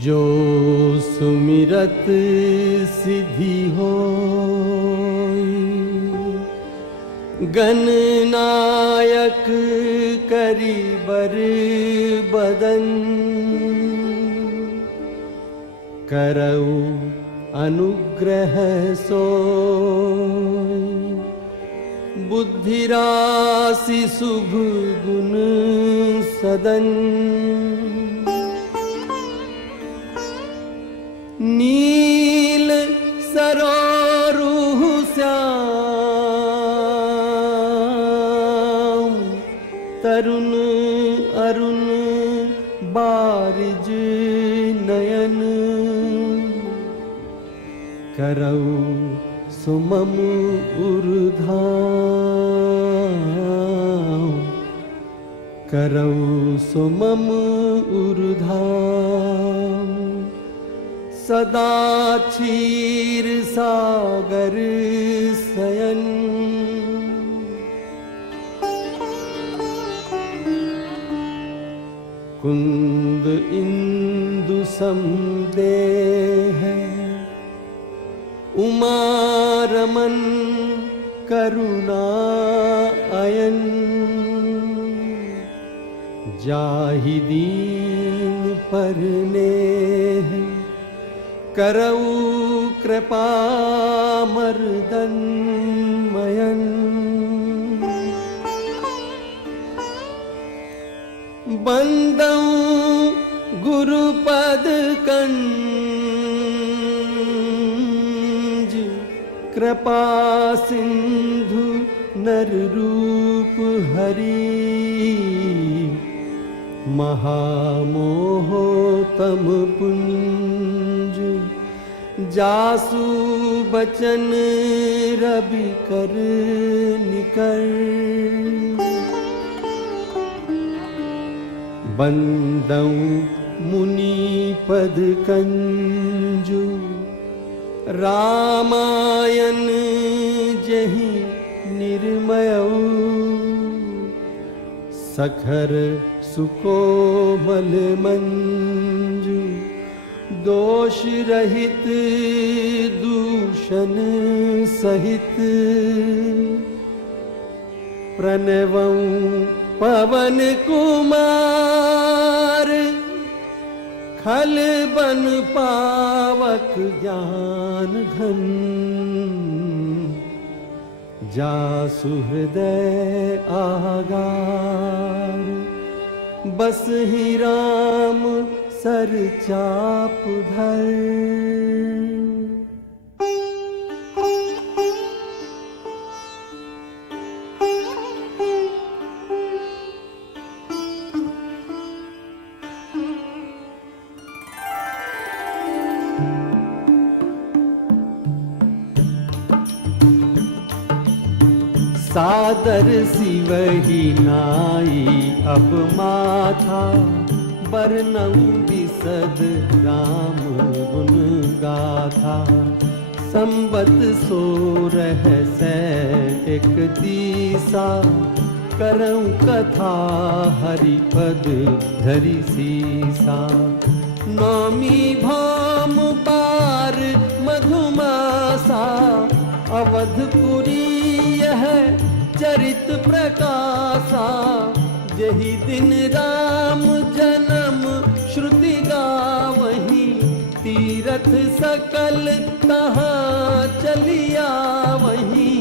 जो सुमिरत सिद्धि होई, गणनायक करी बर बदन, करऊ अनुग्रह सोई, बुद्धि राशि शुभ गुण सदन। नील सरोरुह श्याम, तरुण अरुण बारिज नयन, करऊ सुमम उर्धाम, करऊ सुमम उर्धाम। सदा क्षीर सागर शयन, कुंद इंदु समदेह, उमा रमन करुणा अयन, जाहि दीन परनेह, करऊ कृपा मर्दन मयन। बंदऊ गुरुपद कंज, कृपा सिंधु नर रूप हरि, महामोहोतम पुंज, जासु बचन रवि कर निकर। बंदऊ मुनि पद कंजु, रामायण जहि निर्मयऊ, सखर सुकोमल मंजु, दोष रहित दूषण सहित। प्रणवं पवन कुमार, खल बन पावक ज्ञान घन, जासु हृदय आगार, बस ही राम सर चाप धर। सादर सिवहि नाई अब माथा, बरनऊ बिसद राम गुण गाथा। संबत 1631 करऊं कथा, हरिपद धरि सीसा। नौमी भाम पार मधुमासा, अवधपुरी यह चरित प्रकाशा। यही दिन राम जन्म श्रुति गावहीं, तीरथ सकल तहाँ चलिया वहीं।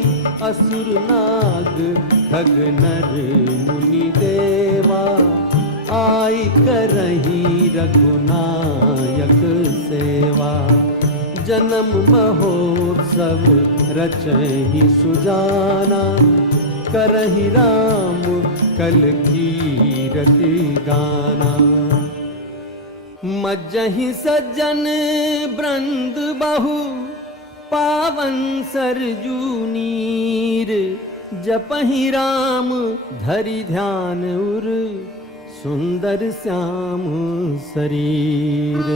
असुर नाग खग नर मुनि देवा, आई करहीं रघुनायक सेवा। जन्म महोत्सव रचहि सुजाना, करहि राम कल कीरति गाना। मज्जहि सज्जन वृंद बहु, पावन सरजू नीर, जपहि राम धरि ध्यान उर, सुंदर श्याम शरीर।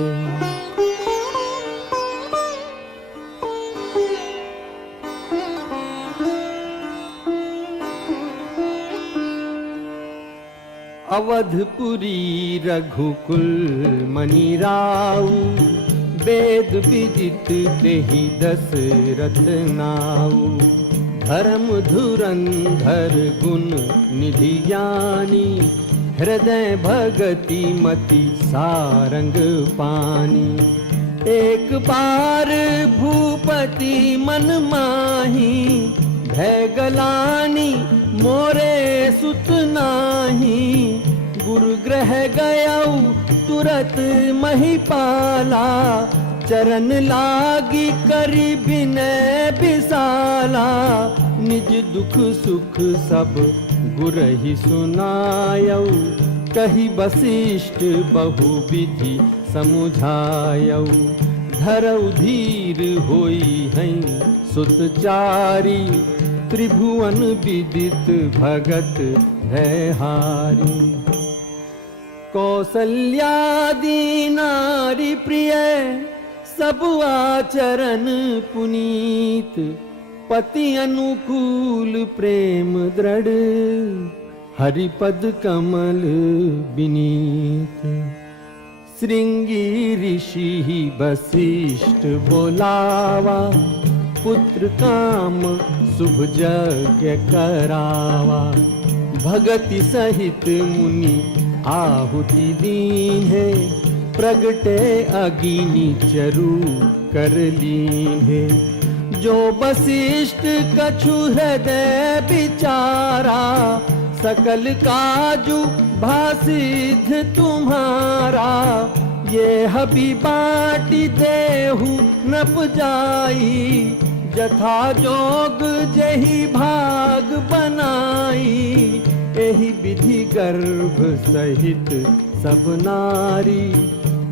अवधपुरी रघुकुल मनि राउ, वेद विदित तेहि दशरथ नाउ। धर्म धुरंधर गुण निधि ज्ञानी, हृदय भगति मति सारंग पानी। एक बार भूपति मन माही, भय गलानी मोरे सुत नाही। गुरु ग्रह गयऊ तुरत महिपाला, चरण लागी करी बिनय बिसाला। निज दुख सुख सब गुरहि सुनायऊ, कही वशिष्ठ बहु विधि समुझायऊ। धरऊ धीर होई हैं सुतचारी, त्रिभुवन विदित भगत भयहारी। कौसल्यादि नारी प्रिय, सब आचरण पुनीत। पति अनुकूल प्रेम दृढ़, हरिपद कमल विनीत। श्रृंगी ऋषि वशिष्ठ बोलावा, पुत्र काम शुभ यज्ञ करावा। भगति सहित मुनि आहुति दीन्हे, प्रगटे अग्नि चरु कर लीन्हे। जो वशिष्ठ कछु हृदय विचारा, सकल काजु भासिद्ध तुम्हारा। ये हबी बाटी देहु नप जाई, जथा जोग जही भाग बनाई। एहि विधि गर्भ सहित सब नारी,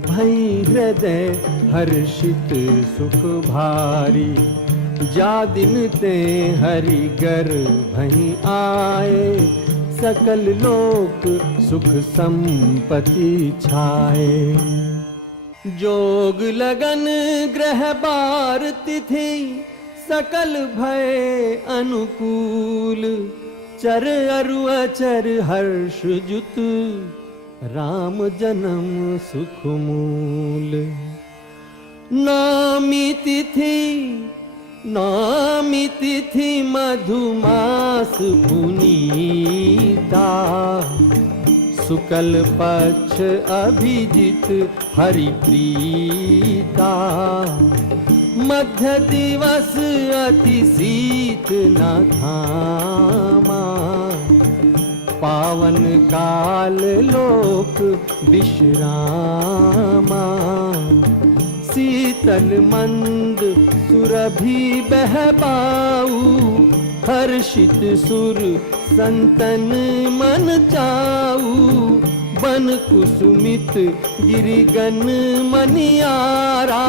भई हृदय हर्षित सुख भारी। जा दिन ते हरि गर्भहि आए, सकल लोक सुख संपत्ति छाए। जोग लगन ग्रह बार तिथि, सकल भय अनुकूल। चर अरु अचर हर्ष जुत, राम जन्म सुख मूल। नामी तिथि मधुमास पुनीता। शुक्ल पक्ष अभिजित हरिप्रीता। मध्य दिवस अति शीत न घामा। पावन काल लोक विश्रामा। शीतल मंद सुरभि बहबाऊ। हर्षित सुर संतन मन चाऊ। बन कुसुमित गिरिगन मनियारा।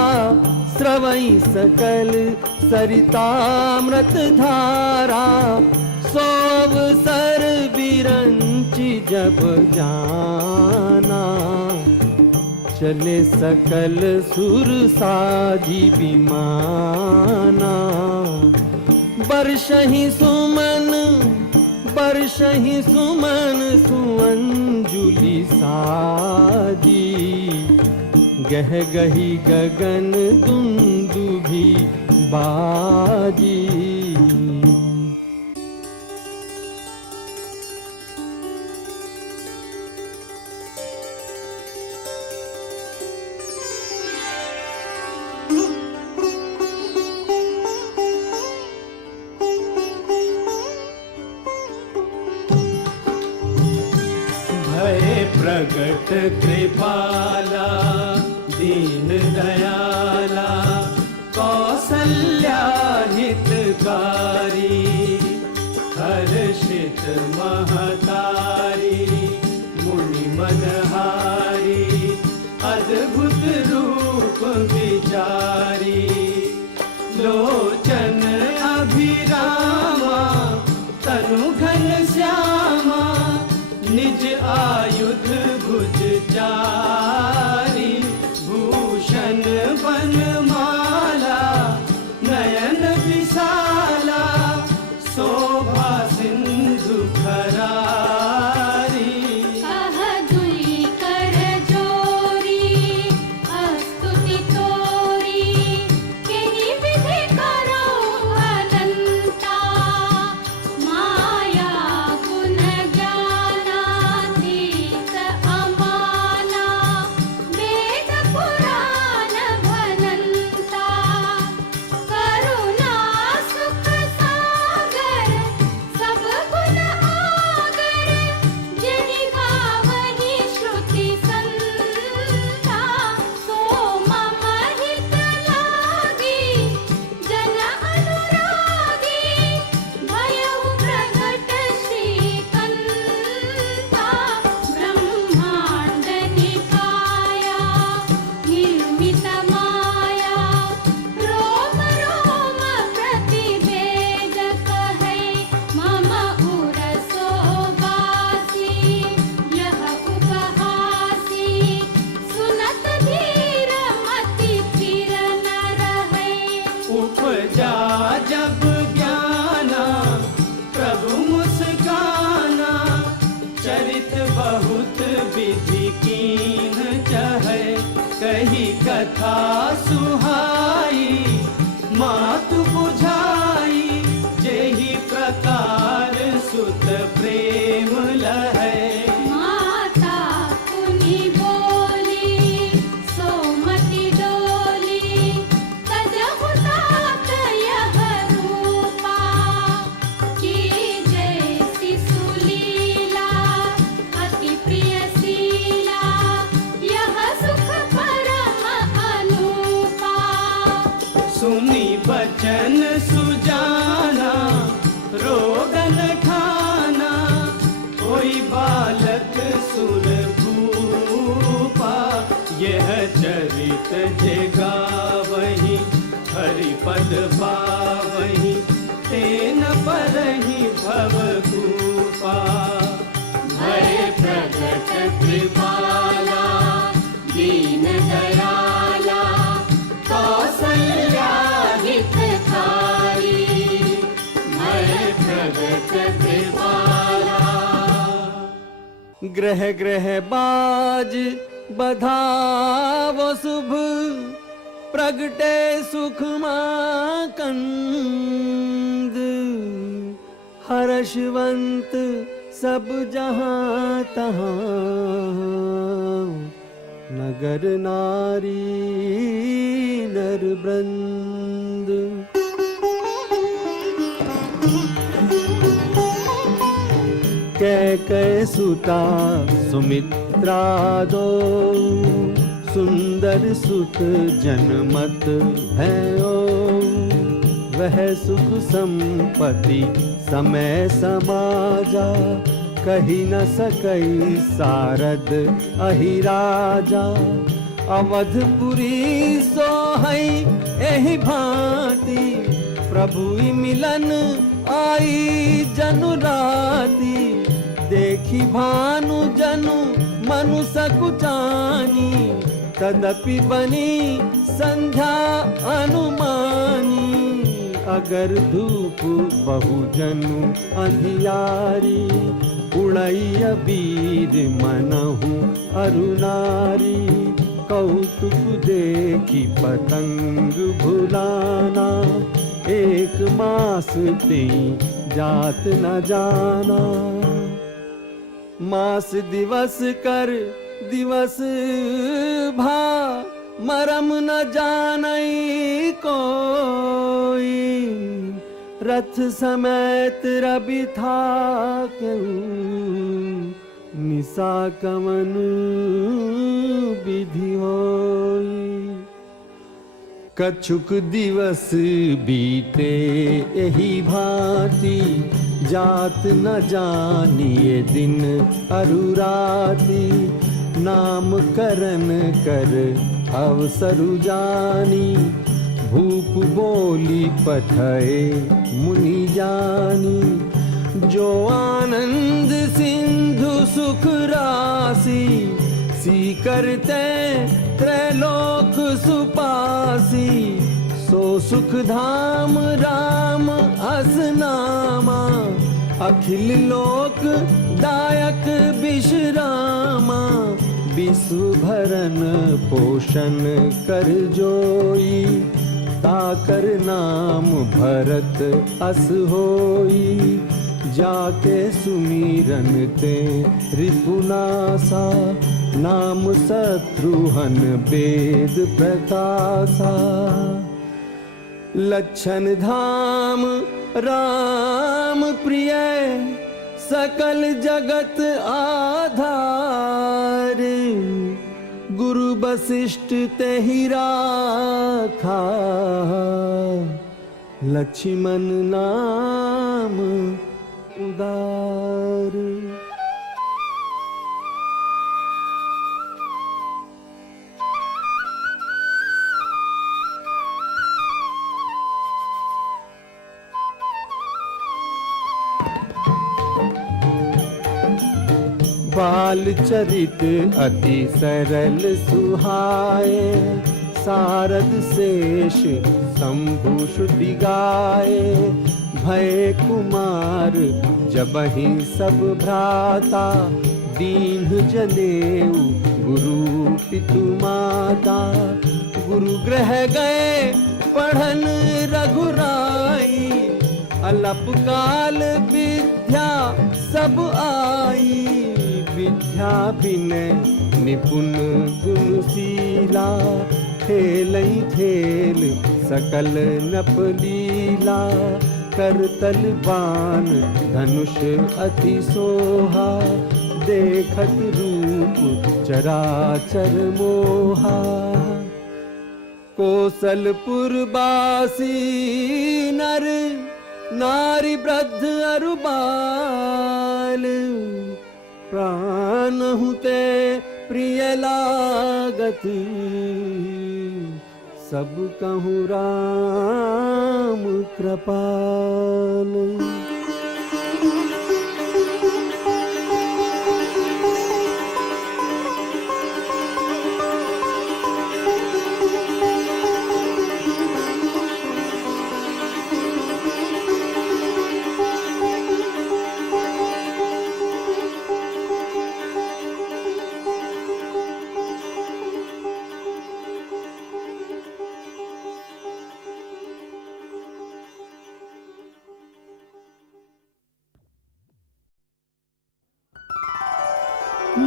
स्रवई सकल सरितामृत धारा। सो अवसर विरंचि जब जाना। चले सकल सुर साजी विमाना। बरसहि सुमन सुअंजुलि साजी। गह गही गगन दुंदुभि बाजी। प्रगट कृपाला दीन दयाला। कौसल्या हितकारी। हर्षित महतारी। मुनि मनहारी। अद्भुत रूप विचारी। लोचन अभिरामा तनु घन श्यामा निज आयुध भुज चारी भूषण बनमाला नयन विशाला शोभा सिंधु खरारी कह दुई कर जोरी स्तुति तोरी केहि विधि करो अनंता माया गुण ज्ञानातीत अमाना वेद पुराण भनंता करुणा सुख सागर सब गुण आगर जिनि गावहि श्रुति संता सो मम हित लागी जन अनुरागी भयउ प्रगट श्रीकंता ब्रह्मांड निकाया निर्मित माया रोम रोम प्रतिवेदक है मम उरसो बासी यह उपहासी सुनत धीर मति फिर न रहे उपजा जब ज्ञाना प्रभु मुस्काना चरित बहुत विधि कीन चहे कही कथा सुहाई मातु बुझाई जेहि प्रकार सुत प्रेम लहै माता पुनि बोली सोमति डोली तजहु तात यह रूपा की जैसी सुलीला अति प्रिय शीला यह सुख परम अनूपा सुनी बचन सुजाना रोगन ठाना कोई बालक सुन भूपा यह चरित जे गावहि हरिपद पावहि तेन परहि भव कूपा भय प्रगट कृपाला दीन दयाला कौसल्या हितकारी भय प्रगट कृपाला ग्रह ग्रह बाज बधावो शुभ प्रगटे सुख माकंद हर्षवंत सब जहां तहां नगर नारी नर वृंद कैकय सुता सुमित्रा दो सुंदर सुत जनमत भयो वह सुख संपत्ति समय समाजा कही न सकई सारद अहिराजा अवधपुरी सोहई एहि भांति प्रभु मिलन आई जनु राती देखी भानु जनु मनु सकुचानी तदपि बनी संध्या अनुमानी अगर धूप बहुजनु अंधियारी उड़ैया वीर मनहु अरुणारी कौतुक देखी पतंग भुलाना एक मास ते जात न जाना मास दिवस कर दिवस भा मरम न जानई कोई रथ समेत रवि था क्यों निशा कमन विधि होई कछुक दिवस बीते एही भांति जात न जानिए दिन अरुराती नाम करन कर अवसरु जानी भूप बोली पठए मुनि जानी, जो आनंद सिंधु सुख राशि, सी करते त्रैलोक सुपासी। सो सुख धाम राम असनामा, अखिल लोक दायक विश्रामा। विश्व भरन पोषण कर जोई, ताकर नाम भरत अस होई। जाके सुमीरन ते रिपुनासा, नाम शत्रुहन वेद प्रकाशा। लक्षण धाम राम प्रिय, सकल जगत आधार। गुरु वशिष्ठ तेहि राखा, लक्ष्मण नाम उदार। बाल चरित अति सरल सुहाए, सारद शेष शंभु श्रुति गाए। भय कुमार जबहि सब भ्राता, दीन जनेऊ गुरु पितु माता। गुरु गृह गए पढ़न रघुराई, अलप काल विद्या सब आई। विद्या बिनय निपुण गुणशीला, खेलई खेल सकल नप लीला। करतल बाण धनुष अति सोहा, देखत रूप चराचर मोहा। कौशलपुर बासी नर, नारी वृद्ध अरु बाल। प्राण हुते प्रिय लागत, सब कहूँ राम कृपाल।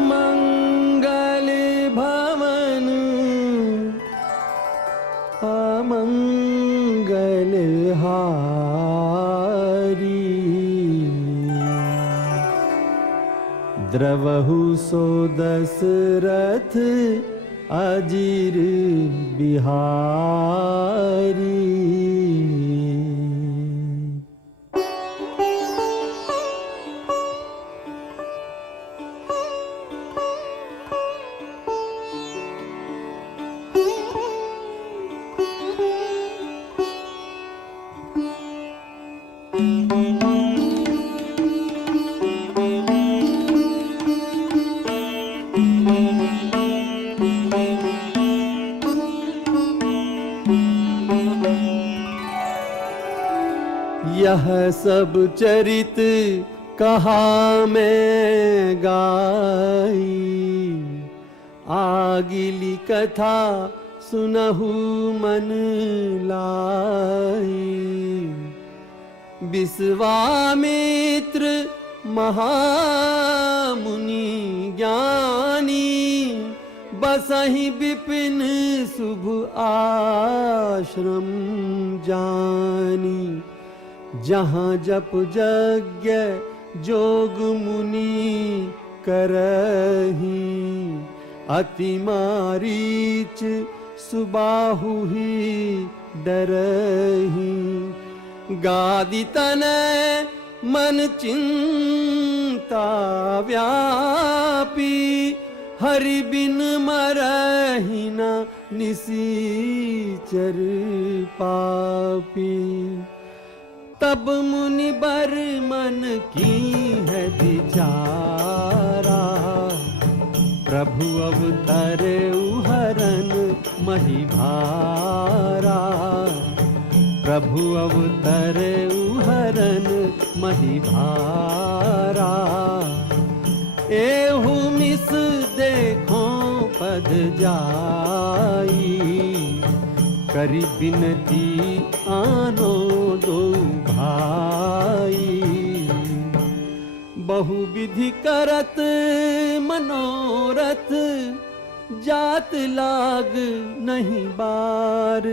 मंगल भवन अमंगल हारी, द्रवहु सो दशरथ अजीर बिहारी। यह सब चरित कहा मैं गाई, आगिली कथा सुनहु मन लाई। विश्वामित्र महामुनि ज्ञानी, बसहि विपिन शुभ आश्रम जानी। जहाँ जप यज्ञ जोग मुनि करही, अति मारीच सुबाहु ही डरही। गादि तनय मन चिंता व्यापी, हरि बिन मरहि न निसीचर पापी। तब मुनि बर मन की है विचारा, प्रभु अवतरे हरन महिभारा। प्रभु अवतरे हरन महिभारा। एहु मिस देखो पद जाई, करी बिनती आनो दो भाई। बहु विधि करत मनोरथ, जात लाग नहीं बार।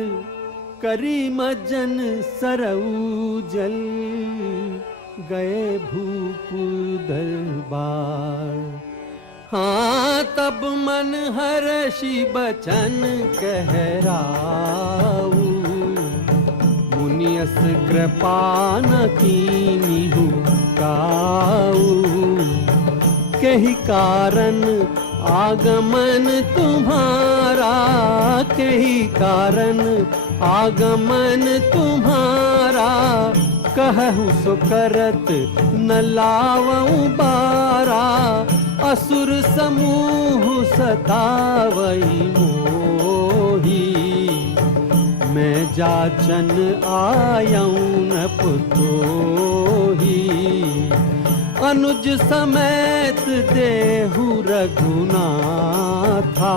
करी मज्जन सरऊ जल, गए भूप दरबार। हाँ तब मन हर्षि बचन कहराऊ, मुनियस कृपा न कीन्हु काऊ। कही कारण आगमन तुम्हारा, कही कारण आगमन तुम्हारा। कहु सो करत न लावऊं बारा, असुर समूह सतावई मोही। मैं जाचन आयऊं न पुतोही, अनुज समेत देहु रघुनाथा।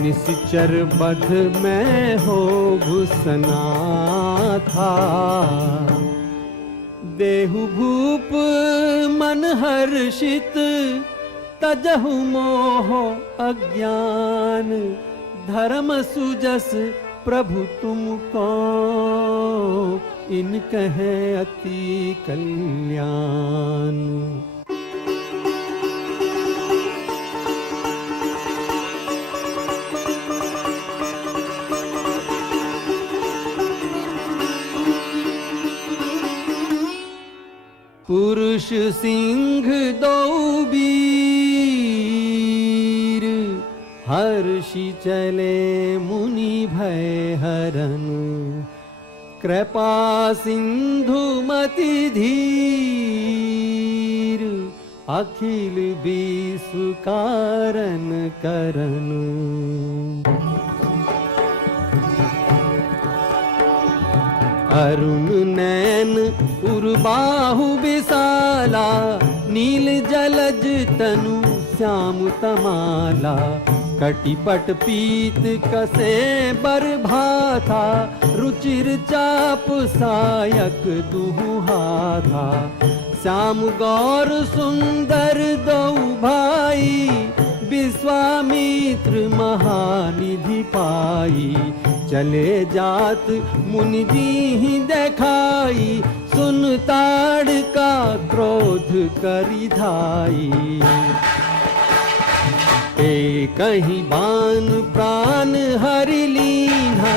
निश्चर बध में हो घुसना था, देहु भूप मन हर्षित। तजहु मोह अज्ञान, धर्म सुजस प्रभु तुमको। इन कहे अति कल्याण। पुरुष सिंह दो वीर, हर्षि चले मुनि भय हरन। कृपा सिंधु मति धीर, अखिल विश्व कारण करन। अरुण नैन उर्बाहु विशाला, नील जलज तनु श्याम तमाला। कटिपट पीत कसे बर भाथा, रुचिर चाप सायक दुहु हाथा। श्याम गौर सुंदर दो भाई, विश्वामित्र महानिधि पाई। चले जात मुनि दीहि देखाई, सुन ताड़ का क्रोध करि धाई। कहीं बान प्राण हरि लीन्हा,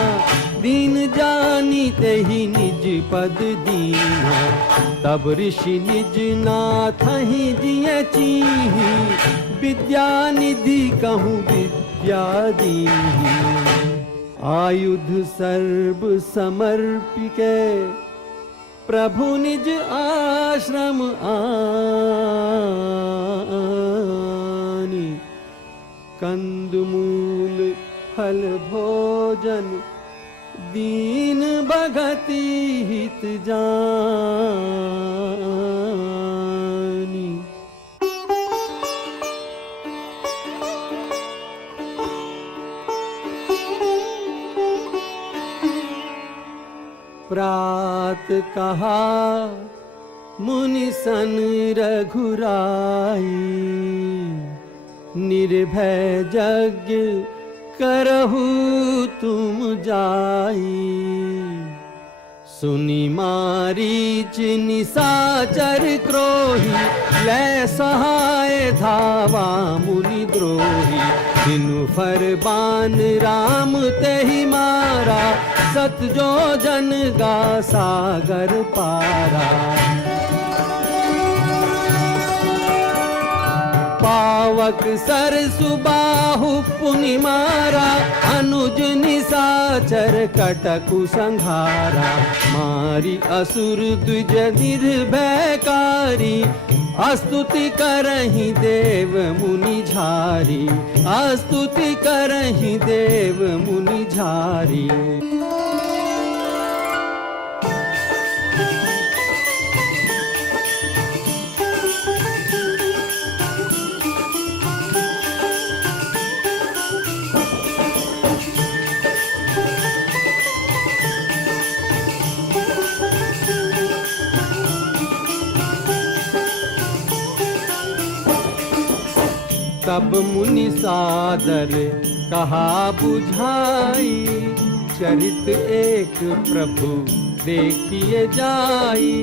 दीन जानी तेहि निज पद दीन्हा। तब ऋषि निज नाथ ही दिए चीहि, विद्या निधि कहूँ विद्या दीहि। आयुध सर्व समर्पिके, प्रभु निज आश्रम आनी। कंदमूल फल भोजन, दीन भगति हित जानी। प्रात कहा मुनि सन रघुराई, निर्भय यज्ञ करहु तुम जाई। सुनि मारीच निशाचर क्रोही, लै सहाय धावा मुनि द्रोही। बिनु फरमान राम तेहि मारा, सत जो जन गा सागर पारा। पावक सर सुबाहु पुनि मारा, अनुज निशाचर कटकु संहारा। मारी असुर द्विज निर्भयकारी, स्तुति करहि देव मुनि झारी, स्तुति करहि देव मुनि झारी। तब मुनि सादर कहा बुझाई, चरित एक प्रभु देखिए जाई।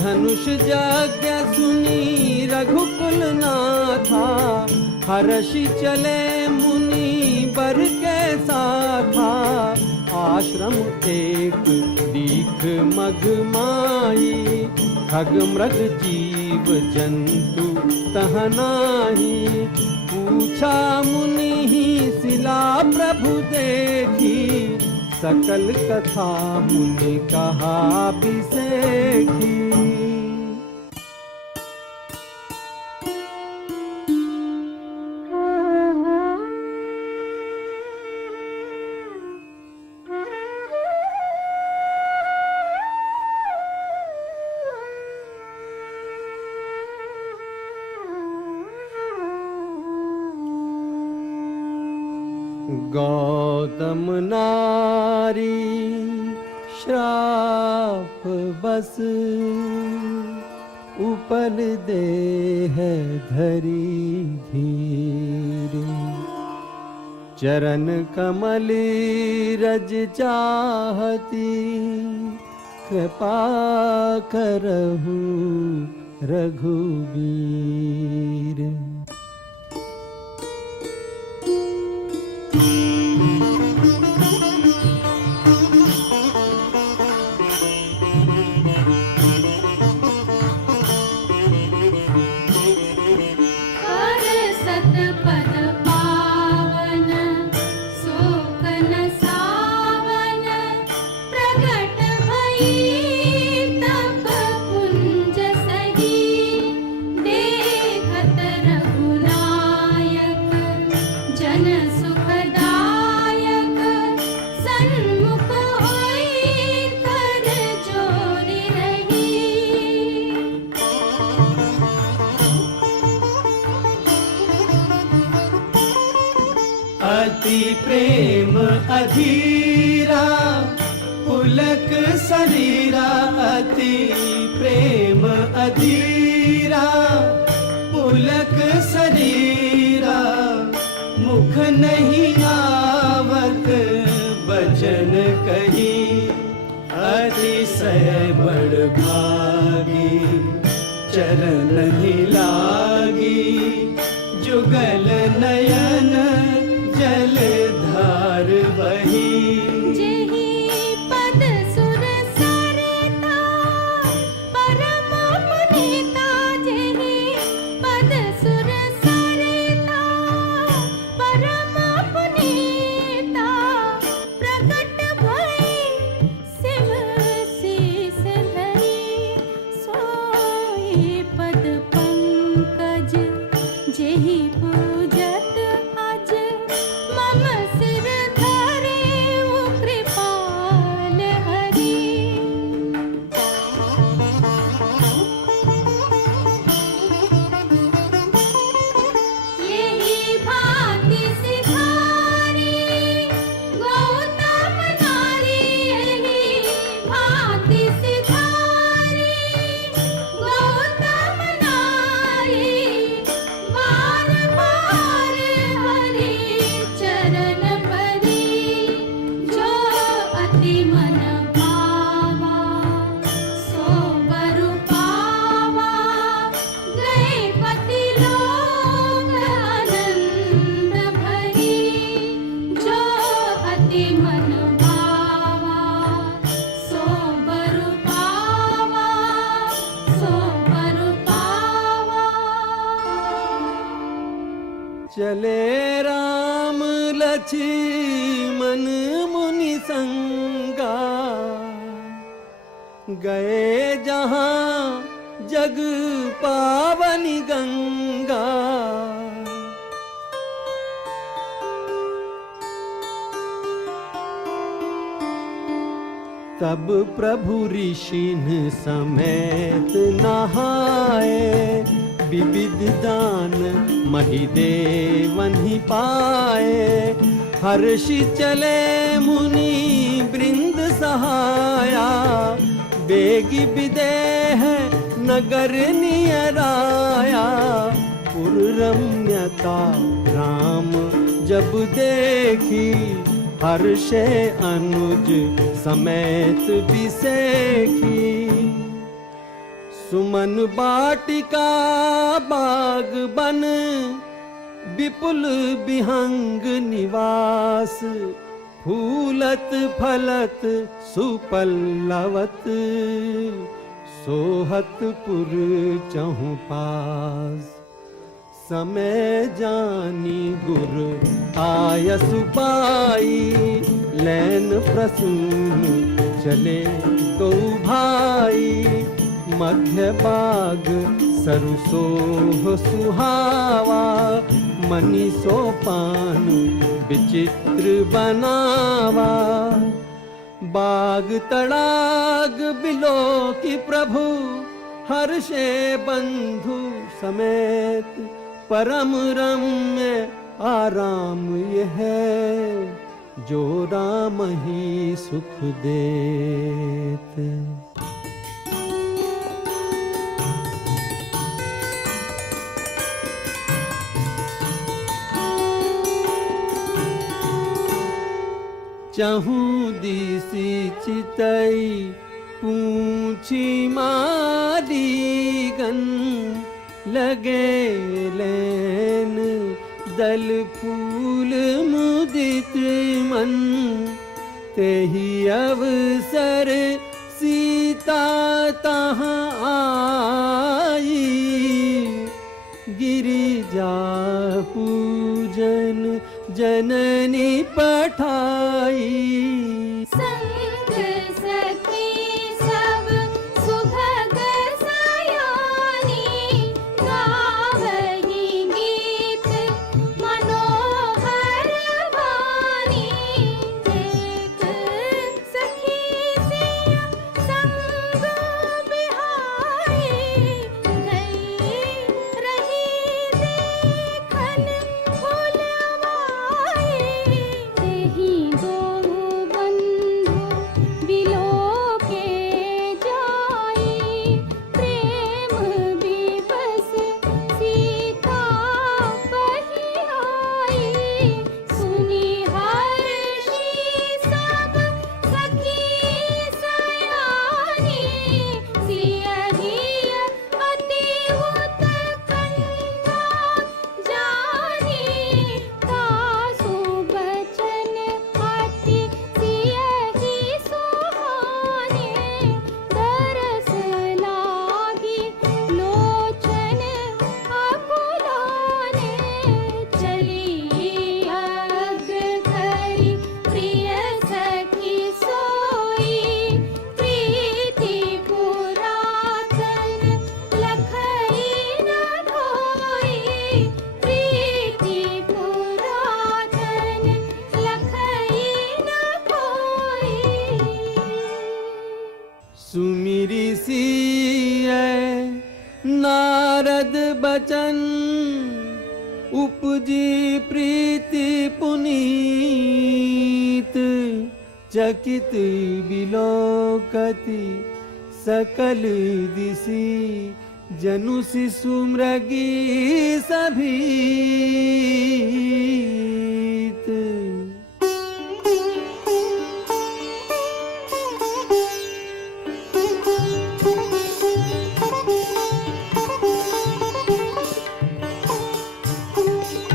धनुष यज्ञ सुनी रघुकुल नाथा, हर्षि चले मुनि बर के साथा। आश्रम एक दीख मग माही, खग मृग जीव जंतु तह नाही। पूछा मुनि ही शिला प्रभु देखी, सकल कथा मुनि कहा बिसेखी। गौतम नारी श्राप बस, उपल देह धरी धीर। चरण कमल रज चाहती, कृपा करहु रघुवीर। अति प्रेम अधीरा, पुलक शरीरा। अति प्रेम अधीरा, पुलक शरीरा। मुख नहीं आवत बचन कही, अतिशय बड़ भागी चरण नहीं लागी। जुगल नयन जल धार बही, जेहि पद सुर सरता परम मुनीता। जेहि पद सुर सरता परम पुनीता। प्रकट भई शिव शीस धरी, सोई पद पंकज जेहि पूजत अज मम सिर धरे। मन मुनि संगा, गए जहां जग पावनी गंगा। तब प्रभु ऋषिन समेत नहाए, विविध दान महिदेवन ही पाए। हर्षि चले मुनि वृंद सहाया, बेगी विदेह नगर नियराया। पुररम्यता राम जब देखी, हर्षे अनुज समेत बिसेखी। सुमन बाटिका बाग बन, विपुल विहंग निवास। फूलत फलत सुपल्लवत, सोहत पुर चहुं पास। समय जानी गुर आयस पाई, लैन प्रसून चले दो भाई। मध्य बाग सरुसोह सुहावा, मनि सोपान विचित्र बनावा। बाग तड़ाग बिलो की प्रभु, हर्षे बंधु समेत। परम रम्य आराम यह है, जो राम ही सुख देत। चहूँ दिसि चितई पूछी मादीगन। लगे लेन दल फूल मुदित मन। तेहि अवसर सीता तहाँ आई, गिरिजा पूजन जननी पठाई। संग सखी सब सुभग सयानी, गावही गीत मनोहर वाणी। एक सखी सिया संग बिहाई, गई रही देखन फुलवाई। तेहि दो बंधु बिलो के जाई, प्रेम विवश सीता पही आई। सुनी हर्षि सब सखी सयानी, सियहि अति उत्कंठा जानी। तासु बचन अति सियहि सुहाने, दरस लागी लोचन अकुलाने। चली अग्र धरि प्रिय सखी सोई, प्रीति पुरातन लखई न खोई। प्रीति पुरातन लखई न खोई। सुमिरि सिय नारद बचन, उपजी प्रीति पुनीत। चकित बिलोकति सकल दिशि, जनु शिशु मृगी सभीत।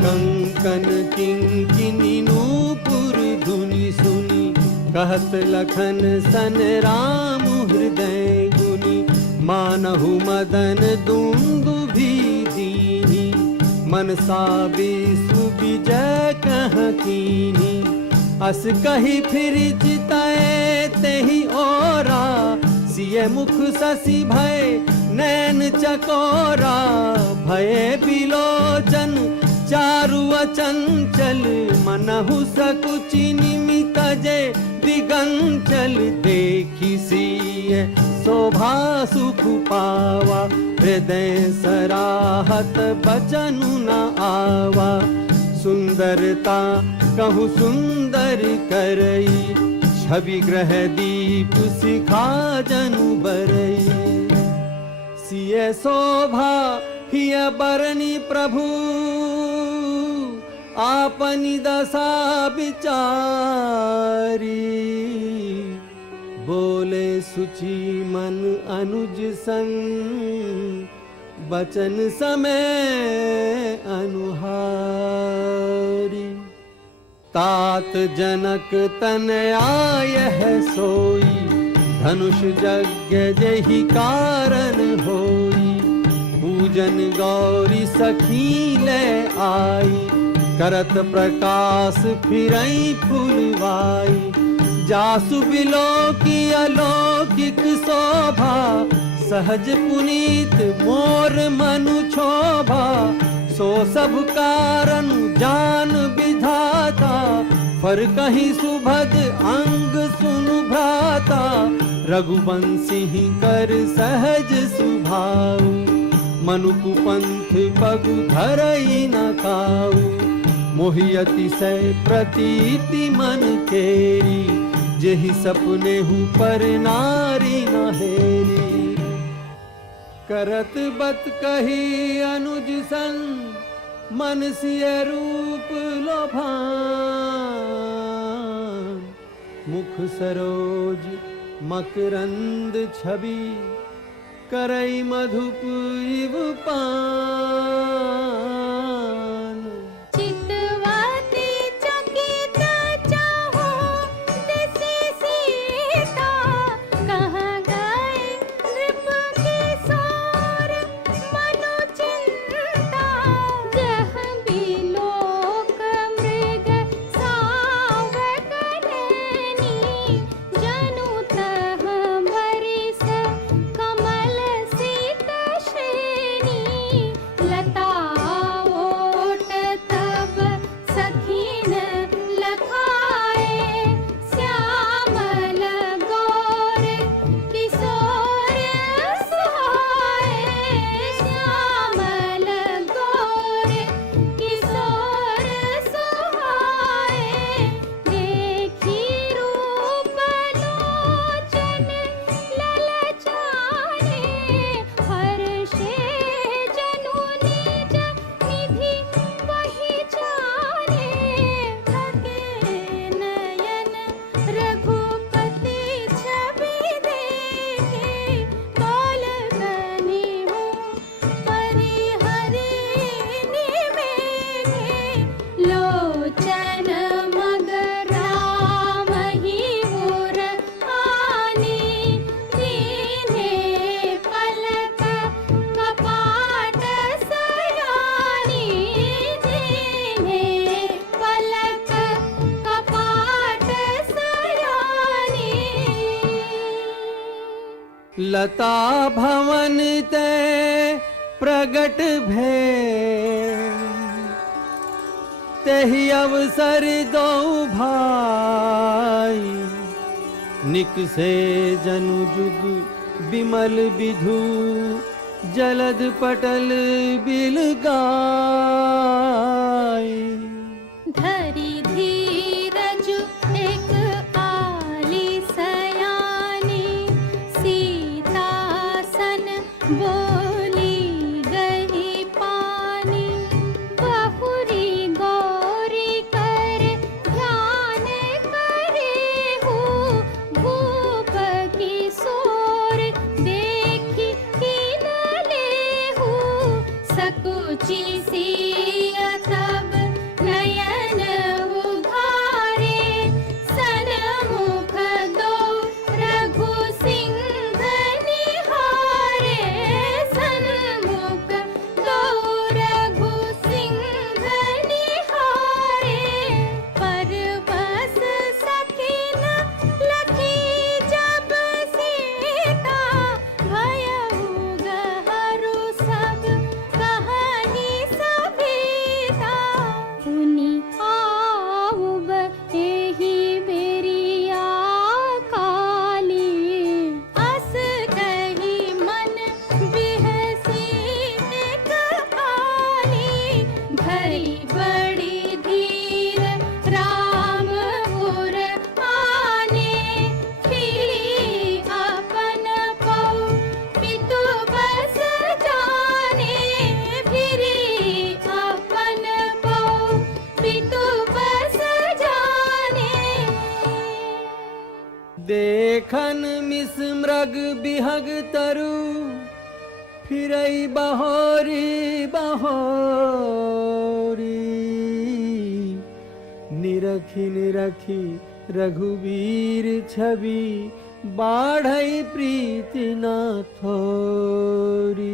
कंकन किंकिनी नूपुर धुनि सुनी, कहत लखन सन राम हृदय गुनी। मानहु मदन दुंदुभि दीनी, मनसा विश्व विजय कह कीनी। अस कही फिर चिताए तेहि ओरा, सिय मुख ससी भय नैन चकोरा, भये बिलोचन चारु अचंचल, मनहु सकुचि निमित जे दिगंचल, देखी सिय शोभा सुख पावा, हृदय सराहत बचनु न आवा, सुंदरता कहु सुंदर करई, छवि ग्रह दीप सिखा जनु बरई, सिय शोभा हिय बरनी प्रभु, आपनी दशा विचारी, बोले सुचि मन अनुज संग, बचन समय अनुहारी, तात जनक तन आय है सोई, धनुष यज्ञ जहि कारण होई, पूजन गौरी सखी ले आई, करत प्रकाश फिरई फुलवाई, जासु बिलो की अलौकिक शोभा, सहज पुनीत मोर मनु क्षोभा, सो सब कारण जान विधाता, पर कहीं सुभद अंग सुनु भ्राता, रघुवंशी कर सहज सुभाऊ, मनु कुपंथ पगु धरई न काऊ, मोहि अतिशय प्रतीति मन केरी, जेहि सपने हूँ पर नारी न हेरी, करत बत कही अनुज सन, मन सिय रूप लोभान, मुख सरोज मकरंद छवि, करई मधुप इव पान, चितवती चकित चाहो दिसि सीता, कहाँ गए नृप किशोर मनु चिंता, जह बिलोक मृग सावक नैनी, जनु तह भरिस कमल सीत श्रेणी, लता ओट तब सखीन लखाए, श्यामल गौर किशोर सुहाए, श्यामल गौर किशोर सुहाए, देखी रूप लोचन ललचाए, हर्षे जनु निज निधि वही जाने, थके नयन रघुपति छवि देखे, तौल बनी हूँ परिहरि निमेघे, लोचन मग राम ही मुर आनी, दीन्हे पलक कपाट सयानी, दीन्हे पलक कपाट सयानी, लता भवन ते प्रगट भे, तेहि अवसर दो भाई, निकसे जनु जुग बिमल विधु, जलद पटल बिल गाय, धरि धीरज एक आली सयानी, सीतासन बोली गही पानी, बहुरी गौरी कर ध्यान करे हूँ, भूप किशोर देखी कीन ले हूँ, सकुचि सिय तब देखन मिस मृग बिहग तरु फिरई बहोरी बहोरी निरखी निरखी रघुवीर छवि बाढ़ई प्रीति न थोरी।